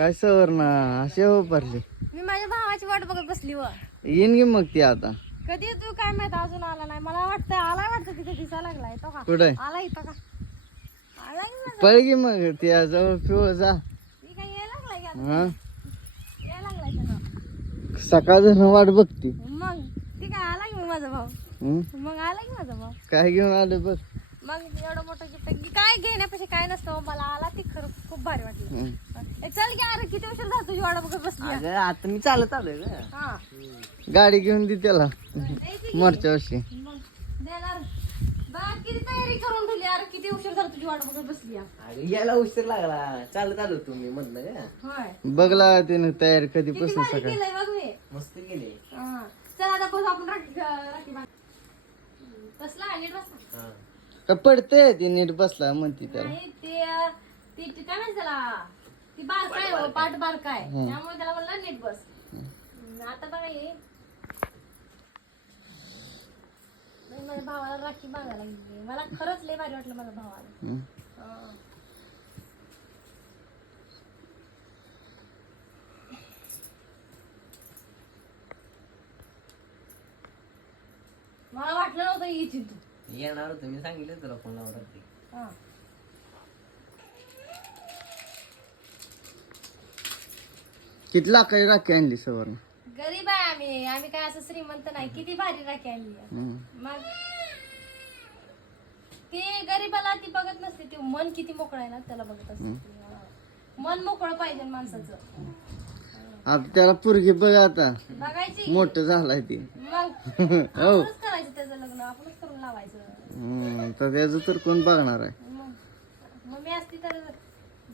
काय सवर ना असे हो पारले मी माझ्या भावाची वाट बघत बसली व. येईन गे मग ती आता. कधी येतो काय माहीत अजून आला नाही. मला वाटतं आलाय वाटतं तिथे दिसायला लागलाय तो का कुठे आला इथं का? आला की पळ गे मग त्या जवळ पिवळ जा. मी काय यायला लागलाय की आता? हा? यायला लागलाय त्यानं सकाळ जण वाट बघती. मग ती काय आला की मग माझा भाऊ? हं? मग आला की माझा भाऊ? काय घेऊन आले बघ. मग एवढं मोठं गिफ्ट काय घेण्यापेक्षा काय नसतं हो, मला आला ती खरं खूप भारी वाटलं. ए, चल की अरे किती उशीर झाला तुझी वाट बघत बसली. अगं आता मी चालत आलोय ग. हा. गाडी घेऊन दे त्याला. द्यायची की? मागच्या वर्षी. मग देणार बा किती तयारी करून ठेवली अरे किती उशीर झाला तुझी वाट बघत बसली. अरे याला उशीर लागला. चालत आलो तुम्ही का होय. बघला त्याने तयारी किती कधीपासून भारी सकाळ. केलंय बघ मी. मस्त गेले हा. चल आता बस आपण राखी राखी बांध. कसला नीट बसला. हा. का पडते ती नीट बसला म्हणती त्याला. नाही ते अं, ती ती काय म्हणते त्याला? ती बारकाय हो पाठ बारकाय त्यामुळे त्याला म्हणलं नीट बस. हम्म, आता बघा माझ्या भावाला राखी बांधायला गेली. मला खरंच लय भारी वाटलं माझ्या भावाला. हं. हा. मला वाटलं नव्हतं येईल तू येणार तुम्ही सांगितलं तुला फोन लावणार ते हा किती लाखाची राखी आणली सवर्ण गरीब आहे आम्ही आम्ही काय असं श्रीमंत नाही किती भारी राखी आणली आहे. हं. मग ते गरीबाला ती बघत नसते ते मन किती मोकळं आहे ना त्याला बघत असते ती. हा. मन मोकळं पाहिजे माणसाचं आता त्याला पुरगी बघ आता. बघायची. मोठं झालाय ती. मग हो. आपणच करायचं त्याचं लग्न आपणच करून लावायचं. तर त्याचं तर कोण बघणार आहे. मग मम्मी असती तर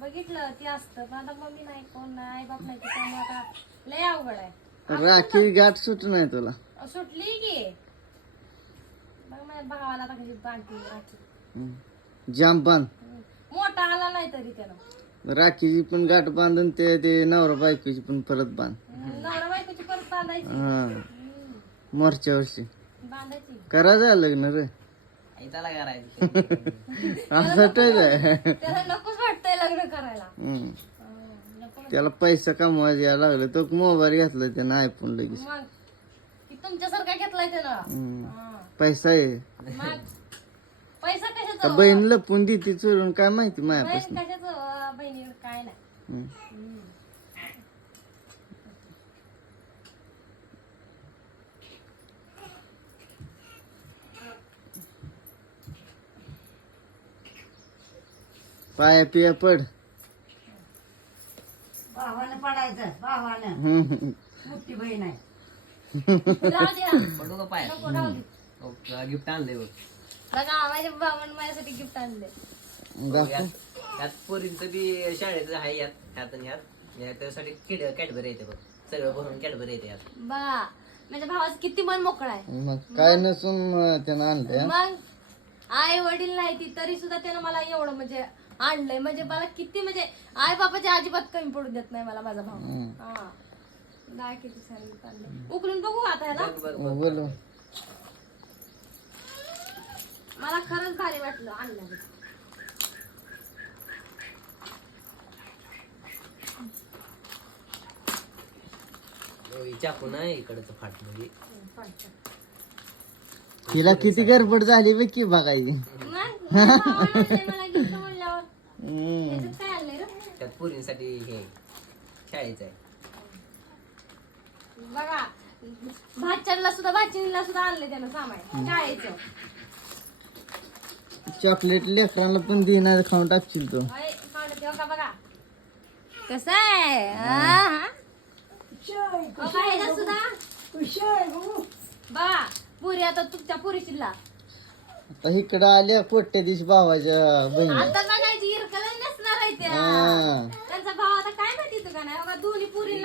बघितलं ती असतं पण आता मम्मी नाही कोण नाही आई बाप नाही त्यामुळे आता लय अवघड आहे. राखी गाठ सुट नाही तुला. सुटली की. बघ माझ्या भावाला आता कशी बांधते राखी. जाम बांध. मोठा आला नाही तरी त्यानं. राखीची पण गाठ बांधून ते ते नवरा बायकोची पण परत बांध. नवरा बायकोची परत बांधायची? हा. हम्म, मागच्या वर्षी. बांधायची. करायचं आहे लग्न रे. आई त्याला करायचं. असं तेच आहे. त्याला नकोच वाटतंय लग्न करायला. हं, नको. त्याला पैसा कमवायला यायला लागला. तो मोबाईल घेतला त्यानं आयफोन लगेच. मग? की तुमच्यासारखा घेतलाय त्यानं. हं, पैसा आहे. मग? पैसा कशाचा बहीण लपून देते चोरून काय माहिती बहीण कशाचं बहिणीवर काय नाही. हं. हं. पाया पिया पड. भावानं पडायचं भावानं. हं, हं. मोठी बहीण आहे. राहू द्या पडू का पाय. नको राहू दे. गिफ्ट आणलंय बघ. बघा माझ्या भावानं माझ्यासाठी गिफ्ट आणले दाखव यात यात पोरींचं बी शाळेचं आहे यात ह्यात आणि ह्यात. या त्यासाठी किड कॅडबरी येते बघ. सगळं भरून कॅडबरी येते यात. बा माझ्या भावाचं किती मन मोकळं आहे. मग काय नसून अं, त्यानं आणलंय मग आई वडील नाही ती तरी सुद्धा त्यानं मला एवढं म्हणजे आणलंय. म्हणजे मला किती म्हणजे आई बापाची अजिबात कमी पडू देत नाही मला माझा भाऊ. हं. किती छान आणले बघू आता ह्याला. बघ बघ बघ. बोल. मला खरंच भारी वाटलं आणलं. चाकू नाही इकडचं फाट म्हणजे तिला किती गडबड झाली बघ की बघायची. हं. त्यात पोरींसाठी हे शाळेचं आहे. बघा भाच्याला सुद्धा भाचीला सुद्धा आणले त्यानं सामान शाळेचं. चॉकलेट लेकरांना पण देणार खाऊन टाकशील तो. बघा? कसं आहे? हा? बघा सुद्धा बघा पुरी आता तुमच्या पुरीशीला आता इकडं आल्या पोट्या दिवशी भावाच्या बहिणी. आता बघायची इरकल नसणार आहे त्या. हा. त्यांचा भाव आता काय माहिती तुका नाही. बघा दोन्ही पुरी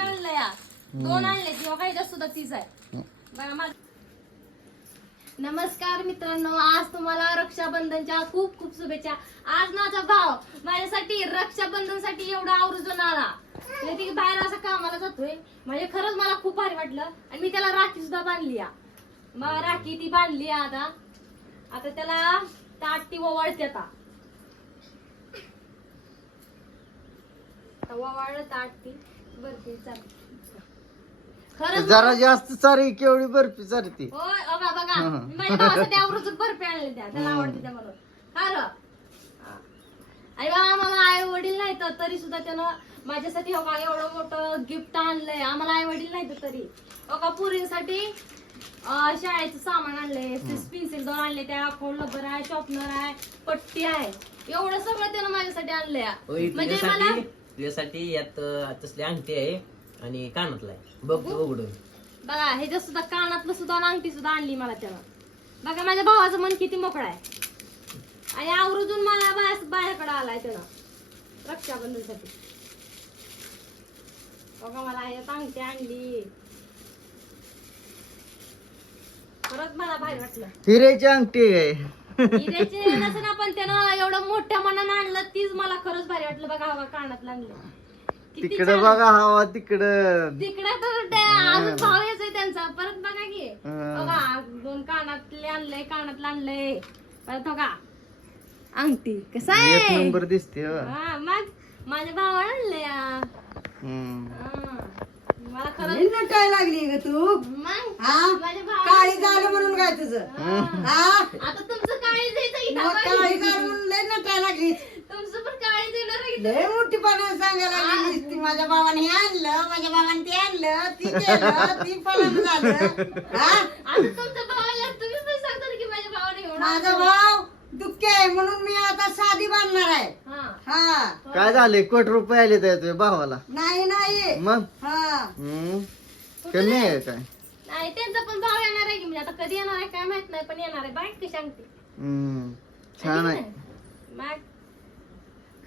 दोन आणले ती बघा ह्याच्यात सुद्धा तीच आहे. बघा माझ नमस्कार मित्रांनो आज तुम्हाला रक्षाबंधनच्या खूप खूप शुभेच्छा. आज माझा भाव माझ्यासाठी रक्षाबंधनसाठी एवढा आवर्जून आला. म्हणजे ती बाहेर असा कामाला जातोय. म्हणजे खरंच मला खूप भारी वाटलं. आणि मी त्याला राखी सुद्धा बांधली या. मग राखी ती बांधली आता. आता त्याला ताट ती ओवाळते आता. आता ववाळलं ताट ती. खरंच जरा जास्त चारी केवढी बर्फी चारती होय अ बा- बघा. हा. माझ्या भावासाठी बर्फी आणले त्या. त्याला आवडते त्या म्हणून. खरं. आई बाबा मला आई वडील नाही तर तरी सुद्धा त्यानं माझ्यासाठी हो का एवढं मोठं गिफ्ट आणलंय. आम्हाला आई वडील नाही तर तरी. हो का पुरींसाठी अं, शाळेचं सामान आणलंय. पेन्सिल दोन आणले त्या. अकाउंट लबर आहे शॉपनर आहे पट्टी आहे. एवढं सगळं त्यानं माझ्यासाठी आणलंय. म्हणजे मला तुझ्यासाठी तुझ्यासाठी यात अं, तसली अंगठी आहे. आणि कानातला आहे बघ. तू उघडून. बघा ह्याच्यात सुद्धा कानातलं सुद्धा आणि अंगठी सुद्धा आणली मला त्यानं. बघा माझ्या भावाचं मन किती मोकळं आहे. आणि आवृजून मला बाया बायाकडे आलाय त्यानं. रक्षाबंधनसाठी. बघा मला ह्याच्यात अंगठी आणली. परत मला भारी वाटलं. हिऱ्याची अंगठी आहे. हिऱ्याचे नसेल ना पण त्यानं एवढं मोठ्या मनानं आणलं तीच मला खरंच भारी वाटलं. बघा हवा कानात लागलं तिकडं बघा हवा तिकडं. तिकडे तर ते अजून भाव यायचंय त्यांचा. परत बघा की. बघा दोन कानातले आणलंय कानातलं आणलंय. परत बघा. अंगठी कसं एक आहे नंबर दिसते हो. हा, मग माझ्या भावानं आणलंय. हा. हम्म. मला खरंच लई नटाय लागली ग तू. मग हा? माझ्या काळी झालं म्हणून काय तुझं? हा. आता तुमचं काळी जायचं मग काळी झालं म्हणून लई नटाय लागली तुमचं पण काळी जाणार आहे लय मोठीपणा सांगायला लागली ती माझ्या भावाने हे आणलं माझ्या भावाने ते आणलं ती केलं ती पळण झालं. हा? आता तुमचं भाव आल्यावर तुम्हीच पण सांगता की माझ्या भावाने एवढं माझा भाव दुःखी आहे म्हणून मी आता साधी बांधणार आहे. हा. हा. काय झाले कोट रुपये आले त्या तुझ्या भावाला. नाही नाही. मग? हा. हम्म. कमी आहे काय? नाही त्यांचा पण भाव येणार आहे की म्हणजे आता कधी येणार आहे काय माहीत नाही पण येणार आहे. बाईक कशी सांगते हम्म. छान आहे. मग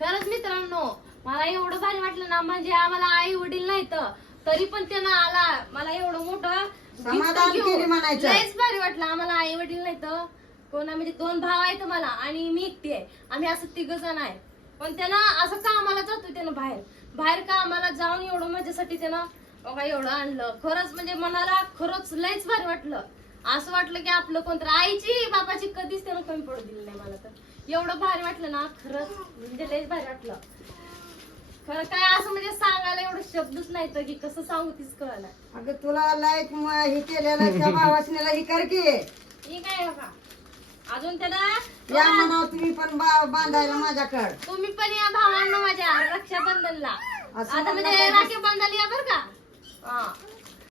खरंच मित्रांनो मला एवढं भारी वाटलं ना म्हणजे आम्हाला आई वडील नाही तर तरी पण त्यानं आला. मला एवढं मोठं समाधान. केली म्हणायचं. लयच भारी वाटलं. आम्हाला आई वडील नाही तर कोणा म्हणजे दोन भाव आहेत मला आणि मी एकटी आहे. आम्ही असं तिघ जण आहे. पण त्यानं असं कामाला जातोय त्यानं बाहेर. बाहेर कामाला जाऊन एवढं माझ्यासाठी त्यानं बघा एवढं आणलं. खरंच म्हणजे मनाला खरंच लयच भारी वाटलं. असं वाटलं की आपलं कोणतं आईची बापाची कधीच त्यानं कमी पडू दिली नाही मला तर. एवढं भारी वाटलं ना खरंच. म्हणजे लयच भारी वाटलं. खरं काय असं म्हणजे सांगायला एवढं शब्दच नाही तर की कसं सांगू तीच कळलं अगं तुला लाईक हे केलेलं त्या भावासनेला हे कर की. ठीक आहे बघा? अजून त्याला या म्हणावं तुम्ही पण बा- बांधायला माझ्याकडं. तुम्ही पण या भावांना माझ्या रक्षाबंधनला. असं आता म्हणलं म्हणजे पाहिजे. राखी बांधायला या बरं का? हा.